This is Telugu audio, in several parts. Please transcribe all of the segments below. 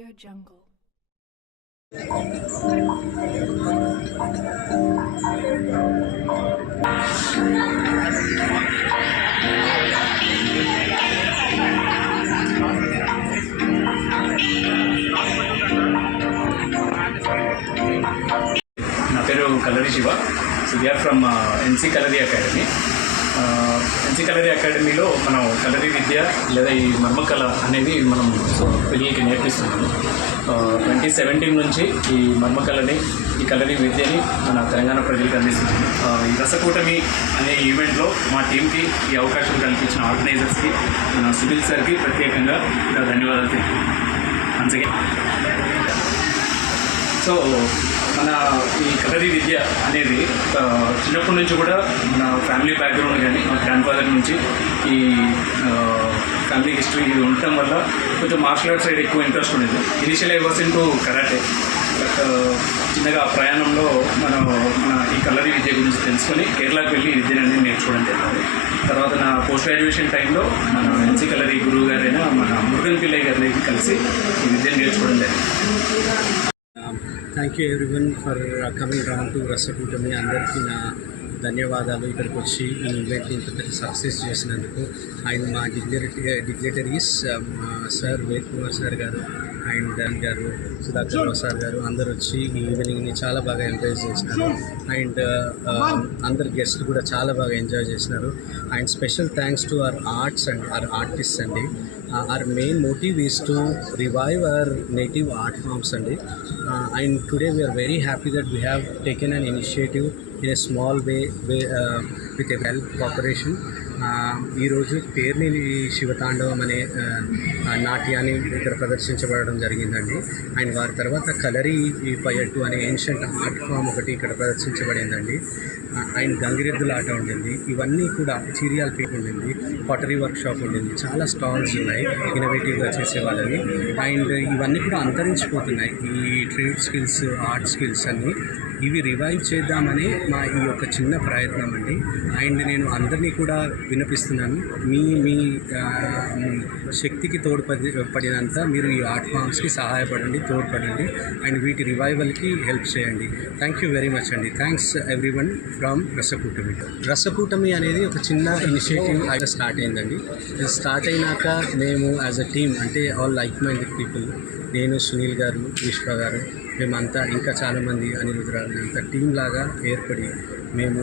AudioJungle. నా పేరు Kalari Shiva. So we are from NC Kalari academy. NC Kalari అకాడమీలో మనం కలరీ విద్య లేదా ఈ మర్మకళ అనేది మనం పిల్లలకి నేర్పిస్తున్నాము. 2017 నుంచి ఈ మర్మకళని, ఈ కలరీ విద్యని మన తెలంగాణ ప్రజలకు అందిస్తున్నాము. ఈ రసకూటమి అనే ఈవెంట్లో మా టీంకి ఈ అవకాశం కల్పించిన ఆర్గనైజర్స్కి, మన సునీల్ సార్కి ప్రత్యేకంగా ధన్యవాదాలు తెలియజేస్తాను. సో మన ఈ కలరీ విద్య అనేది చిన్నప్పటి నుంచి కూడా మన ఫ్యామిలీ బ్యాక్గ్రౌండ్ కానీ మా గ్రాండ్ ఫాదర్ నుంచి ఈ ఫ్యామిలీ హిస్టరీ ఇది ఉండటం వల్ల కొంచెం మార్షల్ ఆర్ట్స్ సైడ్ ఎక్కువ ఇంట్రెస్ట్ ఉండేది. Initial I was into karate. But చిన్నగా ప్రయాణంలో మన ఈ కలరీ విద్య గురించి తెలుసుకొని కేరళకు వెళ్ళి విద్యను అనేది నేర్చుకోవడం జరిగింది. తర్వాత నా పోస్ట్ గ్రాడ్యుయేషన్ టైంలో మన ఎన్సీ కలరీ గురువు గారైన మన మురుగన్ పిల్లయ్య గారి కలిసి ఈ విద్యను నేర్చుకోవడం జరిగింది. Thank you everyone for coming down to Rasakutami. అందరికీ నా ధన్యవాదాలు. ఇక్కడికి వచ్చి ఈ ఈవెంట్ని ఇంత పెద్ద సక్సెస్ చేసినందుకు. అండ్ మా dignitaries sir Ved Kumar sir గారు అండ్ దాన్ గారు, సుధాకర్ రావు సార్ గారు అందరు వచ్చి ఈ ఈవినింగ్ని చాలా బాగా ఎంజాయ్ చేసినారు. అండ్ అందరు గెస్ట్లు కూడా చాలా బాగా ఎంజాయ్ చేసినారు. And special thanks to our arts and hour artists అండి. Our main motive is to revive our native art forms and today we are very happy that we have taken an initiative in a small way with a well cooperation. ఈరోజు పేర్ని శివతాండవం అనే నాట్యాన్ని ఇక్కడ ప్రదర్శించబడడం జరిగిందండి. అండ్ వారి తర్వాత కలరీ పయట్టు అనే ఏన్షియంట్ ఆర్ట్ ఫామ్ ఒకటి ఇక్కడ ప్రదర్శించబడిందండి. అండ్ గంగిరెద్దుల ఆట ఉండింది. ఇవన్నీ కూడా చీరియాల పీక్ ఉండింది, పాటరీ వర్క్షాప్ ఉండింది. చాలా స్టాల్స్ ఉన్నాయి ఇన్నోవేటివ్గా చేసేవాళ్ళని. అండ్ ఇవన్నీ కూడా అంతరించిపోతున్నాయి. ఈ ట్రేడ్ స్కిల్స్, ఆర్ట్ స్కిల్స్ అన్నీ ఇవి రివైవ్ చేద్దామని మా ఈ యొక్క చిన్న ప్రయత్నం అండి. అండ్ నేను అందరినీ కూడా వినిపిస్తున్నాను, మీ శక్తికి తోడ్పడినంత మీరు ఈ ఆర్ట్ ఫామ్స్కి సహాయపడండి, తోడ్పడండి అండ్ వీటి రివైవల్కి హెల్ప్ చేయండి. థ్యాంక్ యూ వెరీ మచ్ అండి. Thanks everyone from Rasakutami. Rasakutami అనేది ఒక చిన్న ఇనిషియేటివ్ అయితే స్టార్ట్ అయిందండి. ఇది స్టార్ట్ అయినాక మేము యాజ్ అ టీమ్, అంటే ఆల్ లైక్ మైండెడ్ పీపుల్, నేను, సునీల్ గారు, విశ్వ గారు, మేమంతా ఇంకా చాలామంది అనిరుద్రాలు అంతా టీం లాగా ఏర్పడి మేము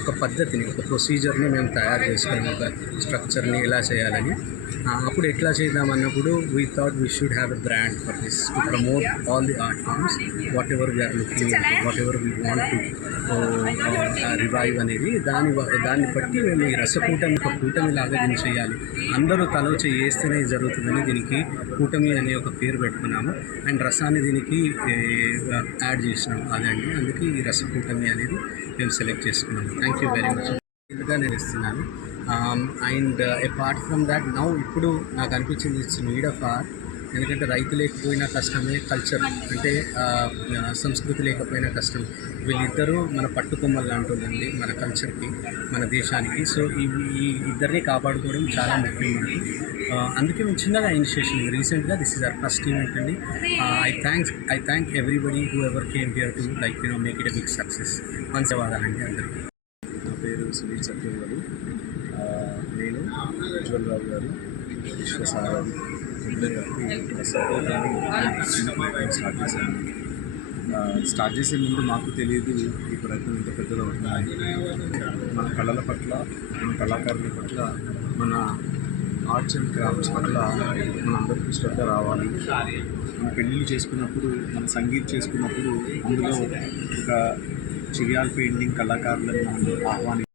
ఒక పద్ధతిని, ఒక ప్రొసీజర్ని మేము తయారు చేసుకున్నాం, ఒక స్ట్రక్చర్ని ఎలా చేయాలని. అప్పుడు ఎట్లా చేద్దామన్నప్పుడు we thought we should have a brand for this to promote all the art forms, whatever we are looking, whatever we want to revive అనేది. దాన్ని బట్టి మేము ఈ రసకూటమి ఒక కూటమి లాగా దీన్ని చేయాలి, అందరూ తలోచి వేస్తేనే జరుగుతుందని దీనికి కూటమి అనే ఒక పేరు పెట్టుకున్నాము. అండ్ రసాన్ని దీనికి యాడ్ చేసినాం, అదండి. అందుకే ఈ రసకూటమి అనేది మేము సెలెక్ట్ చేసుకున్నాము. Thank you very much. ఇందుగా నేను ఇస్తున్నాను. And apart from that now ఇప్పుడు నాకు అనిపించింది ఇట్స్ నీడ్ ఆఫ్ ఆర్ట్. ఎందుకంటే రైతు లేకపోయినా కష్టమే, కల్చర్ అంటే సంస్కృతి లేకపోయినా కష్టం. వీళ్ళిద్దరూ మన పట్టుకొమ్మలు అంటుందండి మన కల్చర్కి, మన దేశానికి. సో ఈ ఇద్దరిని కాపాడుకోవడం చాలా ముఖ్యం మనకి. అందుకే మేము చిన్నగా ఇనిషియేషన్ రీసెంట్గా this is our first event అండి. I thank everybody whoever came here to like make it a big success. ధన్యవాదాలండి అందరికీ. నా పేరు సునీల్ సత్యం గారు. నేను ఉజ్వల్ రావు గారు, విశ్వసార్ గారు స్టార్ట్ చేసే ముందు మాకు తెలియదు ఈ ప్రయత్నం ఇంత పెద్దగా అవుతుందని. మన కళల పట్ల, మన కళాకారుల పట్ల, మన ఆర్ట్స్ అండ్ క్రాఫ్ట్స్ పట్ల మనందరికీ శ్రద్ధ రావాలి. మన పెళ్ళిళ్ళు చేసుకున్నప్పుడు, మన సంగీతం చేసుకున్నప్పుడు అందులో ఒక చిరియాల పెయింటింగ్ కళాకారులను మనం ఆహ్వానించాలి.